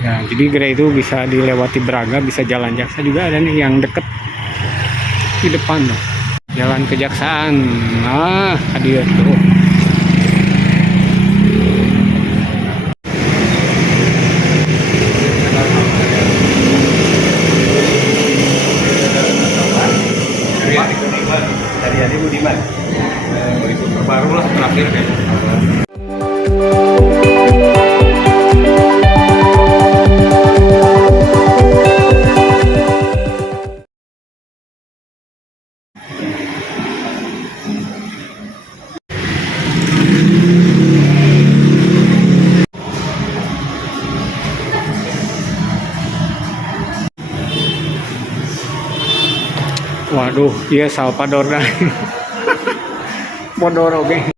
Ya, jadi gerai itu bisa dilewati Braga, bisa Jalan Jaksa juga ada nih yang deket di depan tuh. Jalan Kejaksaan. Nah, hadir tuh. Dari Adi Budiman. Berikut terbaru lah terakhir kayaknya. Waduh, iya Salvador dah. Bodor oke.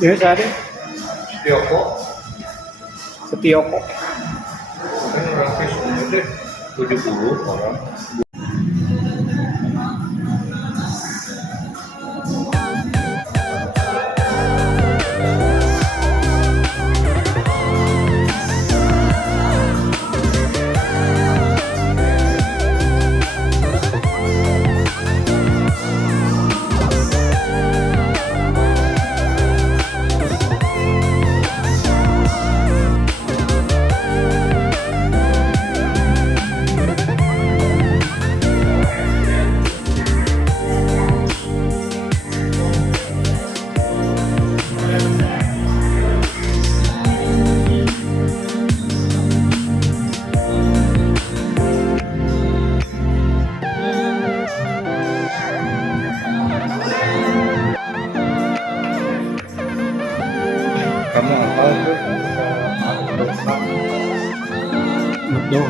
Ya, sehari Tioko Setioko. kan orang Facebook deh 70 orang. Kamu apa tuh? Betul.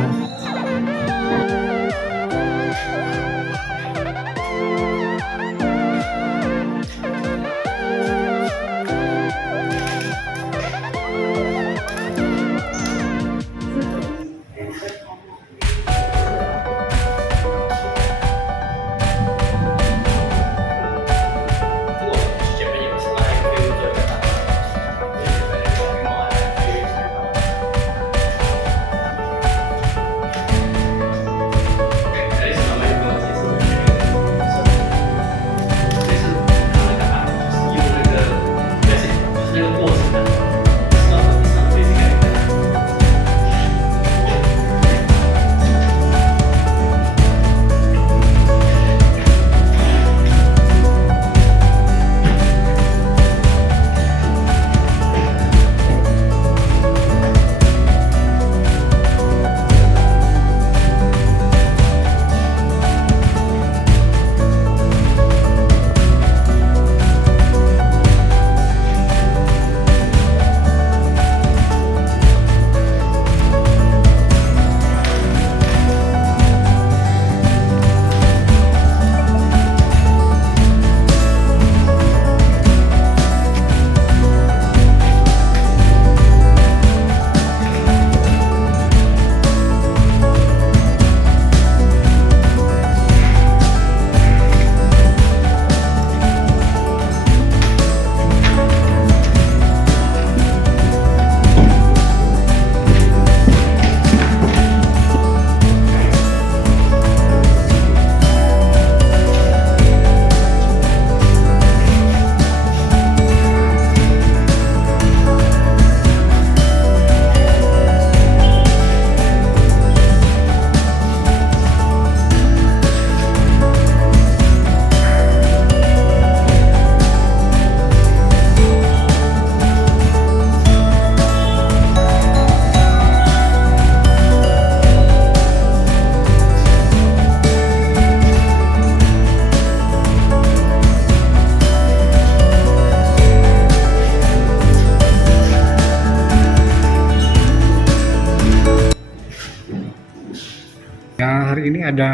hari ini ada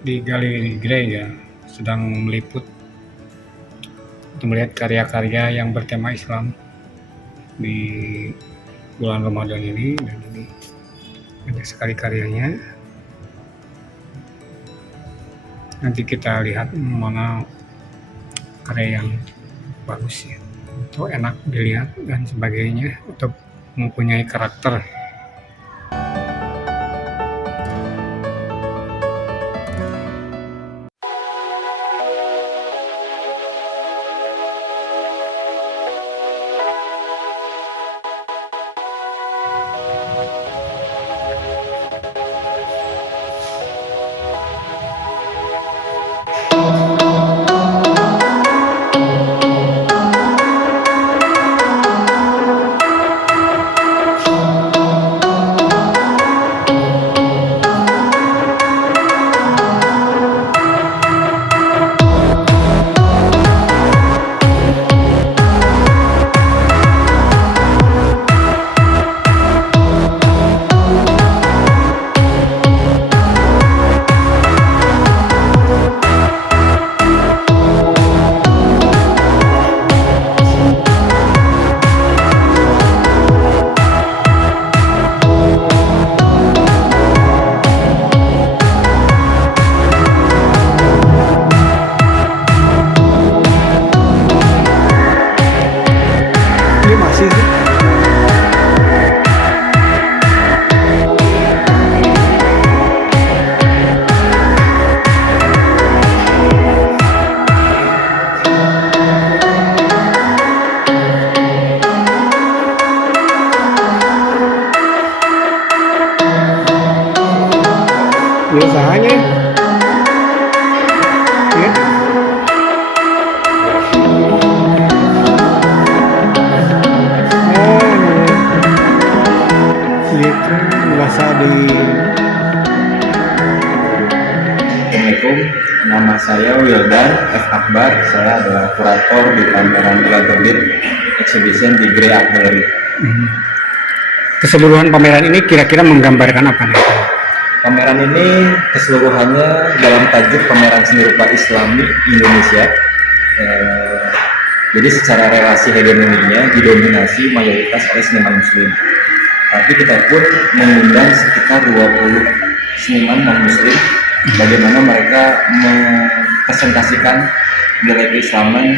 di Gali Gereja sedang meliput untuk melihat karya-karya yang bertema Islam di bulan Ramadan ini, dan ini banyak sekali karyanya. Nanti kita lihat mana karya yang bagus ya, atau enak dilihat dan sebagainya, atau mempunyai karakter. Ini masih sih. Ini usahanya ya. Gitu, biasa di Assalamualaikum, nama saya Wildan F. Akbar. Saya adalah kurator di pameran Bulan Terbit Exhibition di Grey Art Gallery. keseluruhan pameran ini kira-kira menggambarkan apa nih? Pameran ini keseluruhannya dalam tajuk Pameran Seni Rupa Islami Indonesia. Jadi secara relasi hegemoninya didominasi mayoritas oleh seniman muslim. Tapi kita pun mengundang sekitar 20 seniman non-muslim, bagaimana mereka mempresentasikan nilai keislaman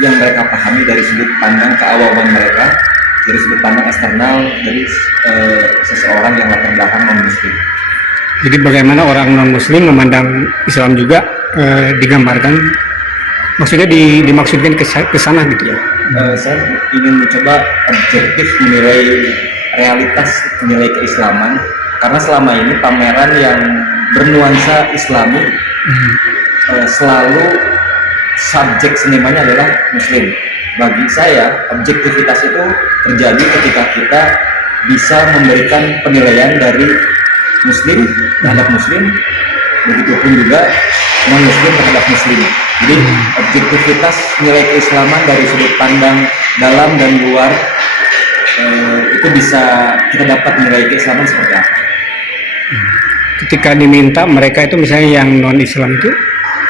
yang mereka pahami dari sudut pandang keawaman mereka, dari sudut pandang eksternal dari seseorang yang latar belakang non-muslim. Jadi bagaimana orang non-muslim memandang Islam juga digambarkan, maksudnya dimaksudkan ke sana gitu ya? Saya ingin mencoba objektif menilai realitas nilai keislaman, karena selama ini pameran yang bernuansa Islami selalu subjek senimannya adalah muslim. Bagi saya objektivitas itu terjadi ketika kita bisa memberikan penilaian dari muslim terhadap muslim, begitupun juga non muslim terhadap muslim. Jadi objektivitas nilai keislaman dari sudut pandang dalam dan luar itu bisa kita dapat nilai keislaman seperti apa. Ketika diminta mereka itu misalnya yang non Islam itu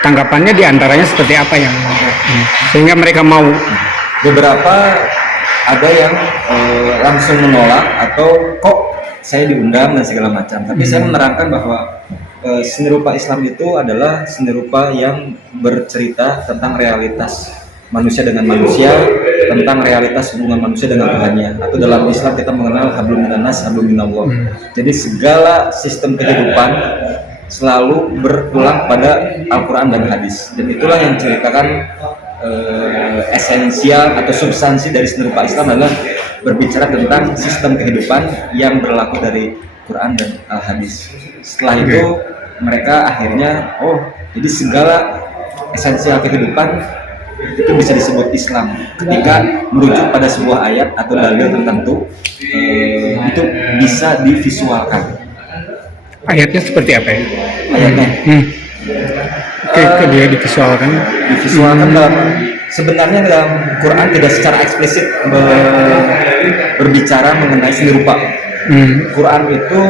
tanggapannya diantaranya seperti apa yang sehingga mereka mau? Beberapa ada yang langsung menolak atau kok saya diundang dan segala macam. Tapi saya menerangkan bahwa seni rupa Islam itu adalah seni rupa yang bercerita tentang realitas manusia dengan manusia, tentang realitas hubungan manusia dengan Tuhannya. Atau dalam Islam kita mengenal hablum minannas, hablum minallah. Jadi segala sistem kehidupan selalu berulang pada Al-Quran dan hadis. Dan itulah yang diceritakan esensial atau substansi dari seni rupa Islam adalah berbicara tentang sistem kehidupan yang berlaku dari Quran dan Al-Hadis. Setelah itu mereka akhirnya jadi segala esensial kehidupan itu bisa disebut Islam ketika merujuk pada sebuah ayat atau dalil tertentu, itu bisa divisualkan. Ayatnya seperti apa ya? Ayatnya Dia divisualkan sebenarnya dalam Quran tidak secara eksplisit berbicara mengenai seni rupa. Quran itu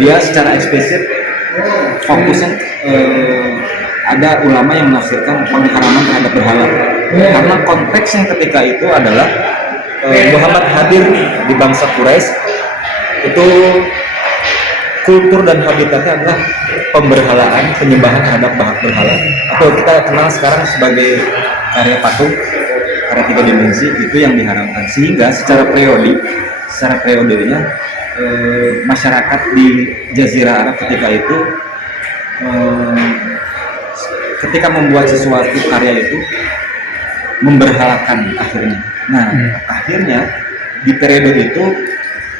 dia secara eksplisit fokusnya ada ulama yang menafsirkan pengharaman terhadap berhala, karena konteksnya ketika itu adalah Muhammad hadir di bangsa Quraisy, itu kultur dan habitatnya adalah pemberhalaan, penyembahan terhadap berhala, atau kita kenal sekarang sebagai karya patung, karya 3 dimensi, itu yang diharamkan. Sehingga secara periodenya masyarakat di Jazirah Arab ketika itu ketika membuat sesuatu karya itu memberhalakan akhirnya. Nah, akhirnya di periode itu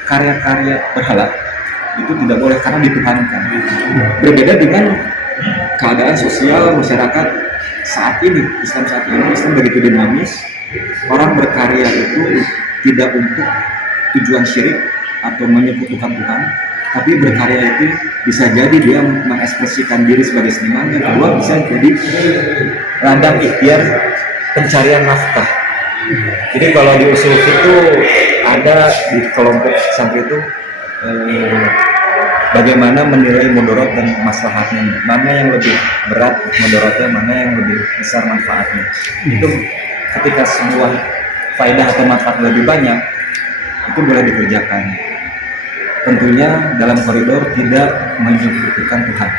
karya-karya berhala itu tidak boleh karena dituhankan. Berbeda dengan keadaan sosial masyarakat saat ini, Islam begitu dinamis. Orang berkarya itu tidak untuk tujuan syirik atau menyekutukan Tuhan, tapi berkarya itu bisa jadi dia mengekspresikan diri sebagai seniman, yang kedua bisa jadi ladang ikhtiar pencarian nafkah. Jadi kalau di usul itu ada di kelompok santri itu bagaimana menilai mudorot dan maslahatnya, mana yang lebih berat mudorotnya, mana yang lebih besar manfaatnya. Itu ketika sebuah faedah atau manfaat lebih banyak, itu boleh dikerjakan, tentunya dalam koridor tidak menyekutukan Tuhan.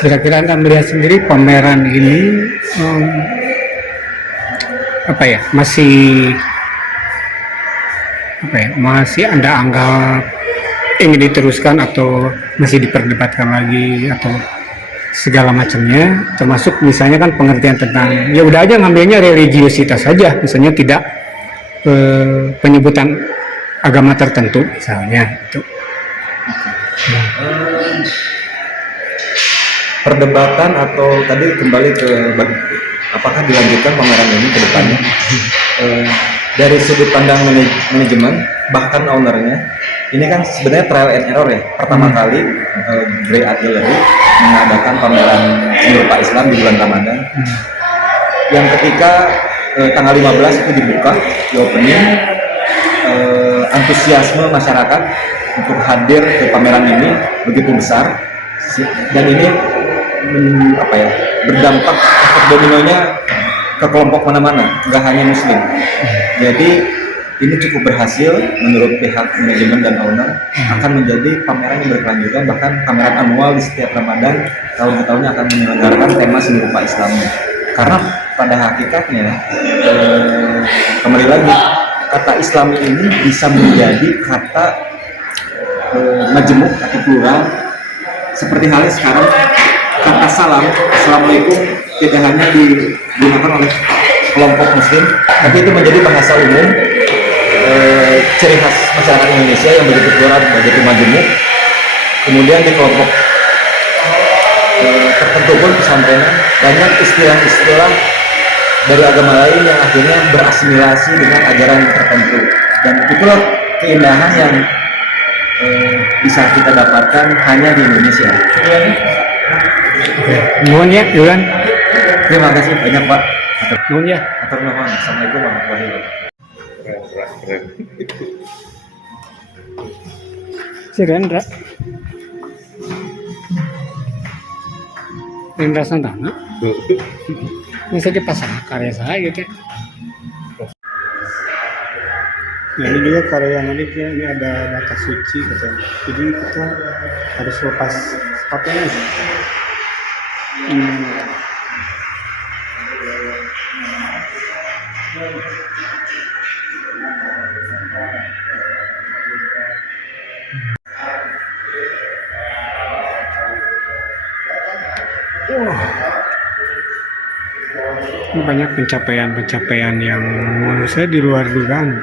Kira-kira Anda melihat sendiri pameran ini masih Anda anggap ingin diteruskan atau masih diperdebatkan lagi atau segala macamnya, termasuk misalnya kan pengertian tentang ya udah aja ngambilnya religiositas saja, misalnya tidak penyebutan agama tertentu misalnya itu. Perdebatan atau tadi kembali ke apakah dilanjutkan pameran ini ke depannya. Dari sudut pandang manajemen bahkan ownernya, ini kan sebenarnya trial and error ya. Pertama kali Grey Art Gallery mengadakan pameran Eropa Islam di bulan Ramadan, yang ketika tanggal 15 itu dibuka, di opening, antusiasme masyarakat untuk hadir ke pameran ini begitu besar, dan ini berdampak efek dominonya ke kelompok mana-mana, nggak hanya Muslim. Jadi ini cukup berhasil menurut pihak manajemen dan owner, akan menjadi pameran yang berkelanjutan, bahkan pameran annual di setiap Ramadan tahun ke tahunnya akan menyelenggarakan tema seni rupa Islamnya. Karena pada hakikatnya kembali lagi, kata Islami ini bisa menjadi kata majemuk atau plural, seperti halnya sekarang kata salam, assalamualaikum, tidak hanya digunakan oleh kelompok Muslim, tapi itu menjadi bahasa umum, ciri khas masyarakat Indonesia yang begitu plural, begitu majemuk. Kemudian di kelompok tertentu pun pesantrenan banyak istilah-istilah dari agama lain yang akhirnya berasimilasi dengan ajaran tertentu, dan itulah keindahan yang bisa kita dapatkan hanya di Indonesia. Nuhun ya, Yulan. Terima kasih banyak Pak. Nuhun ya. Atur nuhun. Assalamualaikum warahmatullahi wabarakatuh. Keren. Si Rendra Santana. Ini saja pasang karya saya gitu. Nah, ini juga karya yang uniknya, ini ada bata suci gitu. Jadi kita harus lepas sepatunya. Ini banyak pencapaian yang menurut saya di luar dugaan.